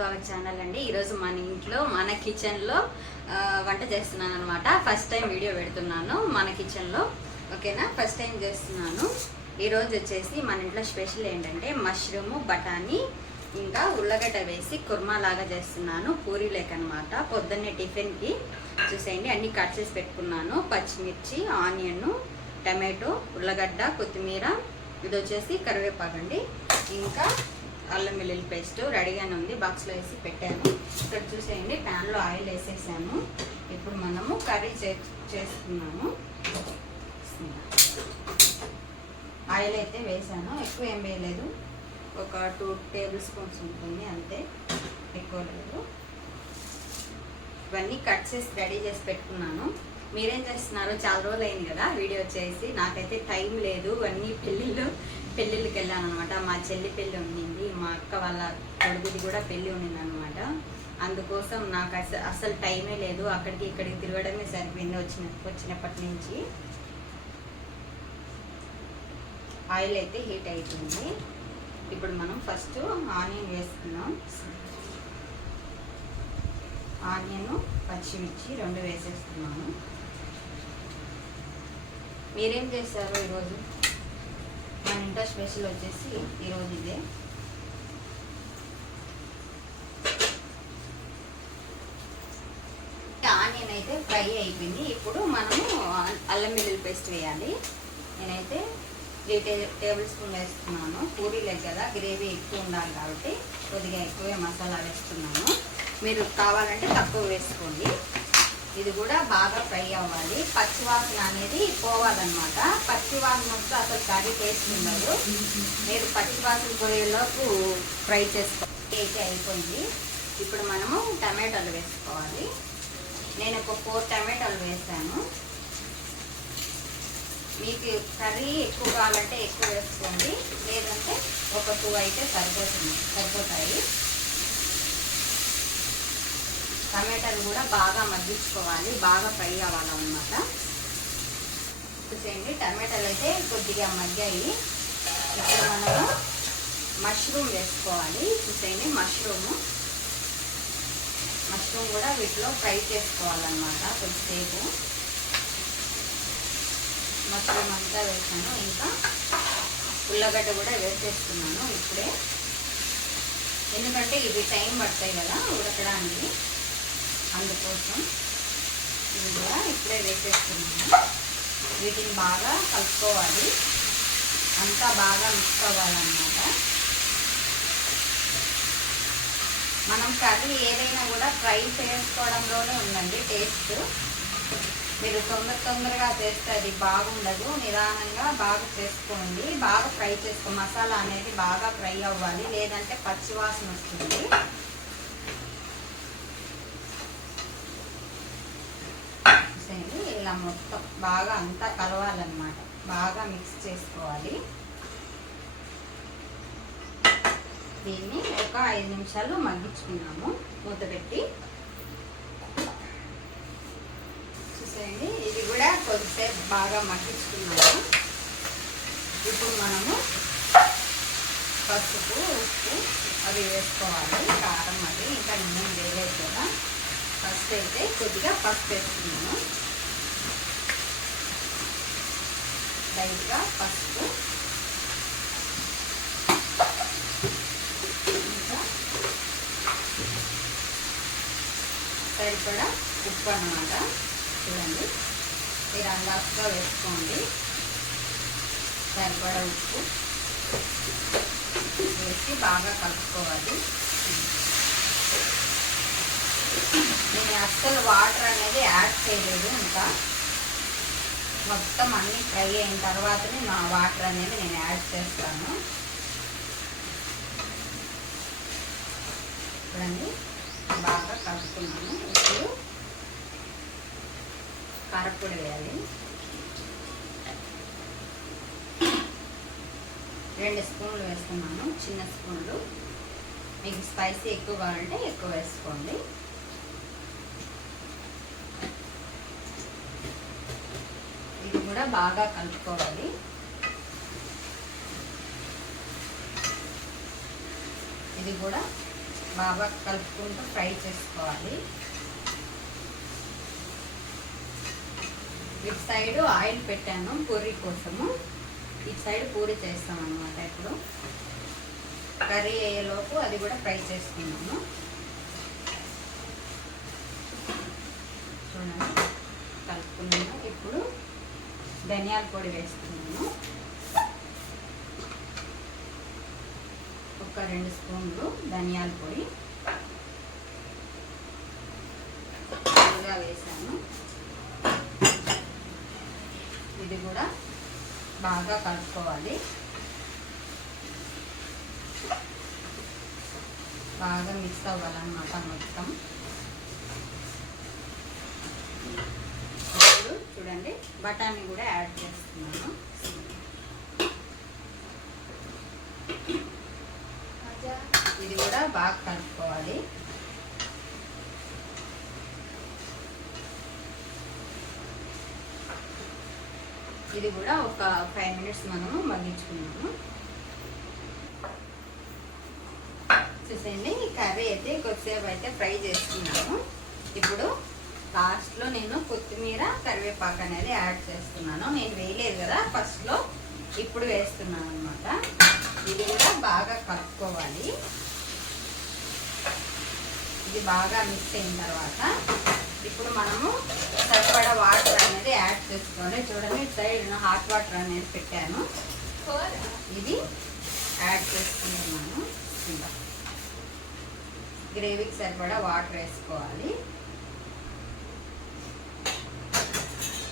Our channel అండి. ఈరోజు మన ఇంట్లో మన కిచెన్లో వంట చేస్తున్నాను అనమాట ఫస్ట్ టైం వీడియో పెడుతున్నాను మన కిచెన్లో ఓకేనా ఫస్ట్ టైం చేస్తున్నాను. ఈరోజు వచ్చేసి మన ఇంట్లో స్పెషల్ ఏంటంటే మష్రూము బఠానీ ఇంకా ఉల్లగడ్డ వేసి కుర్మా లాగా చేస్తున్నాను. పూరి లేకనమాట. పొద్దున్నే టిఫిన్కి చూసేయండి. అన్నీ కట్ చేసి పెట్టుకున్నాను. పచ్చిమిర్చి ఆనియన్ టమాటో ఉల్లగడ్డ కొత్తిమీర. ఇది వచ్చేసి కరివేపాకు అండి ఇంకా అల్లం వెల్లుల్లి పేస్ట్ రెడీగానే ఉంది. బాక్స్లో వేసి పెట్టాను. ఇక్కడ చూసేయండి ప్యాన్లో ఆయిల్ వేసేసాను ఇప్పుడు మనము కర్రీ చే చేసుకున్నాము ఆయిల్ అయితే వేసాను. ఎక్కువ ఏం వేయలేదు. ఒక టూ టేబుల్ స్పూన్స్ ఉంటుంది అంతే. ఎక్కువ లేదు. ఇవన్నీ కట్ చేసి రెడీ చేసి పెట్టుకున్నాను. మీరేం చేస్తున్నారో చాలా రోజులు అయింది కదా వీడియో చేసి నాకైతే టైం లేదు. అన్నీ పెళ్ళిళ్ళు. పెళ్ళిళ్ళకి వెళ్ళాను అనమాట మా చెల్లి పెళ్ళి ఉండింది. మా అక్క వాళ్ళ కొడుకుది కూడా పెళ్ళి ఉండింది అనమాట అందుకోసం నాకు అసలు అసలు టైమే లేదు. అక్కడికి ఇక్కడికి తిరగడమే సరిపోయింది వచ్చిన వచ్చినప్పటి నుంచి. ఆయిల్ అయితే హీట్ అవుతుంది ఇప్పుడు మనం ఫస్ట్ ఆనియన్ వేస్తున్నాం ఆనియన్ పచ్చిమిర్చి రెండు వేసేస్తున్నాను. మీరేం చేస్తారు ఈరోజు? మన ఇంట్లో స్పెషల్ వచ్చేసి ఈరోజు ఇదే. ఆనియన్ అయితే ఫ్రై అయిపోయింది. ఇప్పుడు మనము అల్లం వెల్లుల్లి పేస్ట్ వేయాలి. నేనైతే త్రీ టే టేబుల్ స్పూన్ వేస్తున్నాను. పూరీలకు కదా గ్రేవీ ఎక్కువ ఉండాలి కాబట్టి కొద్దిగా ఎక్కువే మసాలా వేస్తున్నాను. మీరు కావాలంటే తక్కువ వేసుకోండి. ఇది కూడా బాగా ఫ్రై అవ్వాలి. పచ్చివాసన అనేది పోవాలన్నమాట. పచ్చివాసన వస్తే అసలు కర్రీ టేస్ట్ ఉండదు. మీరు పచ్చివాసన పోయేలోపు ఫ్రై చేసుకో అయితే అయిపోయింది. ఇప్పుడు మనము టమాటాలు వేసుకోవాలి. నేను ఒక ఫోర్ టమాటాలు వేసాను. మీకు కర్రీ ఎక్కువ కావాలంటే ఎక్కువ వేసుకోండి. లేదంటే ఒక టూ అయితే సరిపోతుంది సరిపోతాయి. టమాటాలు కూడా బాగా మగ్గించుకోవాలి బాగా ఫ్రై అవ్వాలన్నమాట. చూసేయండి టమాటాలు అయితే కొద్దిగా మగ్గాయి. ఇప్పుడు మనము మష్రూమ్ వేసుకోవాలి. చూసేయండి మష్రూము. మష్రూమ్ కూడా వీటిలో ఫ్రై చేసుకోవాలన్నమాట కొద్దిసేపు. మష్రూమ్ అంతా వేసాను. ఇంకా ఉల్లగడ్డ కూడా వేసేస్తున్నాను ఇప్పుడే. ఎందుకంటే ఇవి టైం పడతాయి కదా ఉడకడానికి. అందుకోసం ఇవి కూడా ఇప్పుడే వేసేస్తున్నాను. వీటిని బాగా కలుపుకోవాలి. అంతా బాగా మిక్స్ అవ్వాలన్నమాట. మనం కర్రీ ఏదైనా కూడా ఫ్రై చేసుకోవడంలోనే ఉందండి టేస్ట్. మీరు తొందర తొందరగా చేస్తే అది బాగుండదు. నిదానంగా బాగా చేసుకోండి. బాగా ఫ్రై చేసుకో మసాలా అనేది బాగా ఫ్రై అవ్వాలి. లేదంటే పచ్చివాసన వస్తుంది చూసేయండి ఇలా మొత్తం బాగా అంతా కలవాలన్నమాట. బాగా మిక్స్ చేసుకోవాలి. దీన్ని ఒక ఐదు నిమిషాలు మగ్గించుకున్నాము. మూత పెట్టి. చూసేయండి. ఇది కూడా కొద్దిసేపు బాగా మగ్గించుకున్నాము. ఇప్పుడు మనము పసుపు ఉప్పు అవి వేసుకోవాలి. కారం అది. ఇంకా నేను వేయలేదు కదా. ఫస్ట్ అయితే కొద్దిగా పసుపు వేసుకున్నాను లైట్గా పసుపు ఇంకా సరిపడా ఉప్పు అన్నమాట చూడండి. మీరు అందాజుగా వేసుకోండి. సరిపడా ఉప్పు వేసి బాగా కలుపుకోవాలి. నేను అస్సలు వాటర్ అనేది యాడ్ చేయలేదు ఇంకా. మొత్తం అన్నీ ఫ్రై అయిన తర్వాతనే నా వాటర్ అనేది నేను యాడ్ చేస్తాను. చూడండి బాగా కలుపుకున్నాను ఇప్పుడు కారపొడి వేయాలి. రెండు స్పూన్లు వేస్తున్నాను చిన్న స్పూన్లు. మీకు స్పైసీ ఎక్కువ కావాలంటే ఎక్కువ వేసుకోండి ఇది కూడా బాగా కలుపుకోవాలి. ఇది కూడా బాగా కలుపుకుంటూ ఫ్రై చేసుకోవాలి. ఇటు సైడ్ ఆయిల్ పెట్టాను పూరి కోసము. ఇటు సైడ్ పూరి చేస్తాం అనమాట ఇప్పుడు. కర్రీ అయ్యేలోపు అది కూడా ఫ్రై చేసుకున్నాము. చూడండి కలుపుకున్నాను ఇప్పుడు ధనియాల పొడి వేస్తున్నాను. ఒక రెండు స్పూన్లు ధనియాల పొడి. బాగా వేసాను. ఇది కూడా బాగా కలుపుకోవాలి. బాగా మిక్స్ అవ్వాలన్నమాట మొత్తం ఇప్పుడు చూడండి బఠానీ కూడా యాడ్ చేస్తున్నాను. ఇది కూడా బాగా కలుపుకోవాలి. ఇది కూడా ఒక ఫైవ్ మినిట్స్ మనము మగ్గించుకున్నాము. చూసేయండి ఈ కర్రీ అయితే కొద్దిసేపు అయితే ఫ్రై చేసుకున్నాము ఇప్పుడు లాస్ట్లో నేను కొత్తిమీర కరివేపాకు అనేది యాడ్ చేస్తున్నాను. నేను వేయలేదు కదా ఫస్ట్లో ఇప్పుడు వేస్తున్నాను అనమాట ఇది కూడా బాగా కలుపుకోవాలి. ఇది బాగా మిక్స్ అయిన తర్వాత ఇప్పుడు మనము సరిపడా వాటర్ అనేది యాడ్ చేసుకోవాలి. చూడండి సైడ్ హాట్ వాటర్ అనేది పెట్టాను. ఇది యాడ్ చేసుకుంటున్నాను గ్రేవీకి సరిపడా వాటర్ వేసుకోవాలి.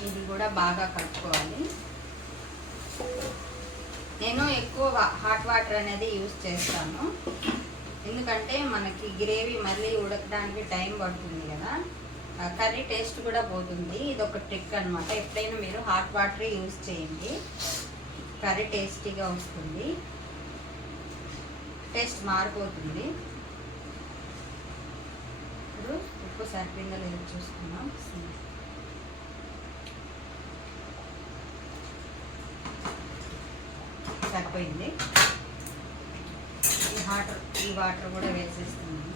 ఇది కూడా బాగా కలుపుకోవాలి. నేను ఎక్కువ హాట్ వాటర్ అనేది యూజ్ చేస్తాను. ఎందుకంటే మనకి గ్రేవీ మళ్ళీ ఉడకడానికి టైం పడుతుంది కదా. కర్రీ టేస్ట్ కూడా పోతుంది. ఇది ఒక ట్రిక్ అనమాట ఎప్పుడైనా మీరు హాట్ వాటర్ యూజ్ చేయండి. కర్రీ టేస్టీగా వస్తుంది. టేస్ట్ మారిపోతుంది. ఇప్పుడు ఉప్పు సరిపోయిందో లేదో చూసుకుందాం. సరిపోయింది ఈ వాటర్ ఈ వాటర్ కూడా వేసేస్తున్నాను.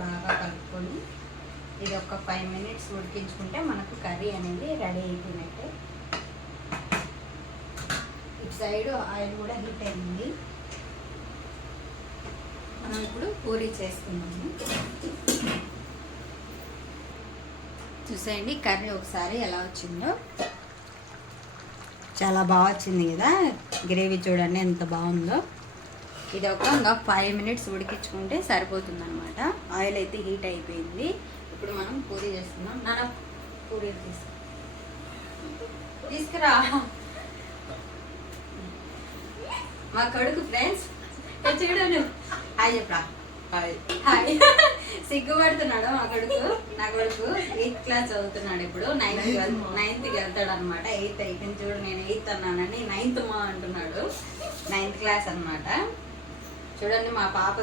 బాగా కలుపుకొని ఇది ఒక ఫైవ్ మినిట్స్ ఉడికించుకుంటే మనకు కర్రీ అనేది రెడీ అయిపోయినట్టే. ఇటు సైడ్ ఆయిల్ కూడా హీట్ అయింది. మనం ఇప్పుడు పూరి చేసుకున్నాము చూసేయండి. కర్రీ ఒకసారి ఎలా వచ్చిందో. చాలా బాగా వచ్చింది కదా. గ్రేవీ చూడండి ఎంత బాగుందో. ఇది ఒక ఇంకా ఫైవ్ మినిట్స్ ఉడికించుకుంటే సరిపోతుంది అనమాట ఆయిల్ అయితే హీట్ అయిపోయింది. ఇప్పుడు మనం పూరి చేస్తున్నాం. నాన్న పూరి తీసుకు. తీసుకురా. మా కడుకు ఫ్రెండ్స్ చూడను హాయ్ హాయ్ హాయ్ సిగ్గుపడుతున్నాడు మా కొడుకు. నా కొడుకు ఎయిత్ క్లాస్ చదువుతున్నాడు ఇప్పుడు. నైన్త్ నైన్త్కి వెళ్తాడు అనమాట ఎయిత్ అయిపోయింది చూడు నేను ఎయిత్ అన్నానని నైన్త్ మా అంటున్నాడు. నైన్త్ క్లాస్ అన్నమాట. చూడండి మా పాప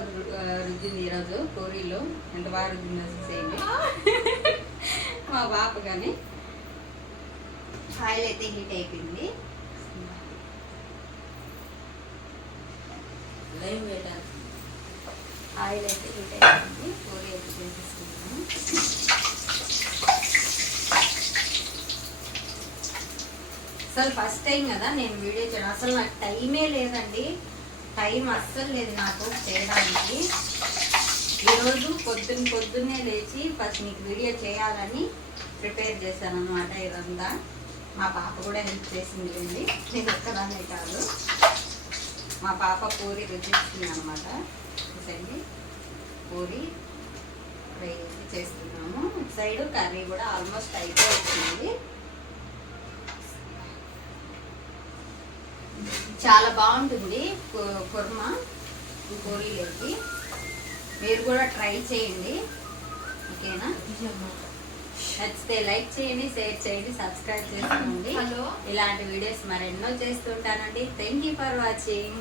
రుద్దింది ఈరోజు పూరీలు. ఎంత బాగా రుద్దిందో చూసేయండి. మా పాప కానీ ఆయిల్ అయితే హీట్ అయిపోయింది. లైవ్ వేయడానికి ఆయిల్ అయితే హీట్ అయిపోయింది. పూరి అయితే చేసేసుకుంటాను అసలు ఫస్ట్ టైం కదా నేను వీడియో చేయడం. అసలు నాకు టైమే లేదండి. టైం అస్సలు లేదు నాకు చేయడానికి. ఈరోజు పొద్దున్న పొద్దున్నే లేచి ఫస్ట్ నీకు వీడియో చేయాలని ప్రిపేర్ చేశాను అనమాట ఇదంతా. మా పాప కూడా హెల్ప్ చేసింది అండి. నేను ఒక్కదానే కాదు. మా పాప పూరి రుచిస్తుంది అనమాట చూసండి పూరి ఫ్రై చేస్తున్నాము. ఇటు సైడ్ కర్రీ కూడా ఆల్మోస్ట్ అయిపోయి వచ్చింది చాలా బాగుంటుంది కుర్మా పూరీలోకి. మీరు కూడా ట్రై చేయండి. ఓకేనా? నచ్చితే లైక్ చేయండి షేర్ చేయండి సబ్స్క్రైబ్ చేసుకోండి. హలో. ఇలాంటి వీడియోస్ మరెన్నో చేస్తుంటానండి థ్యాంక్ యూ ఫర్ వాచింగ్.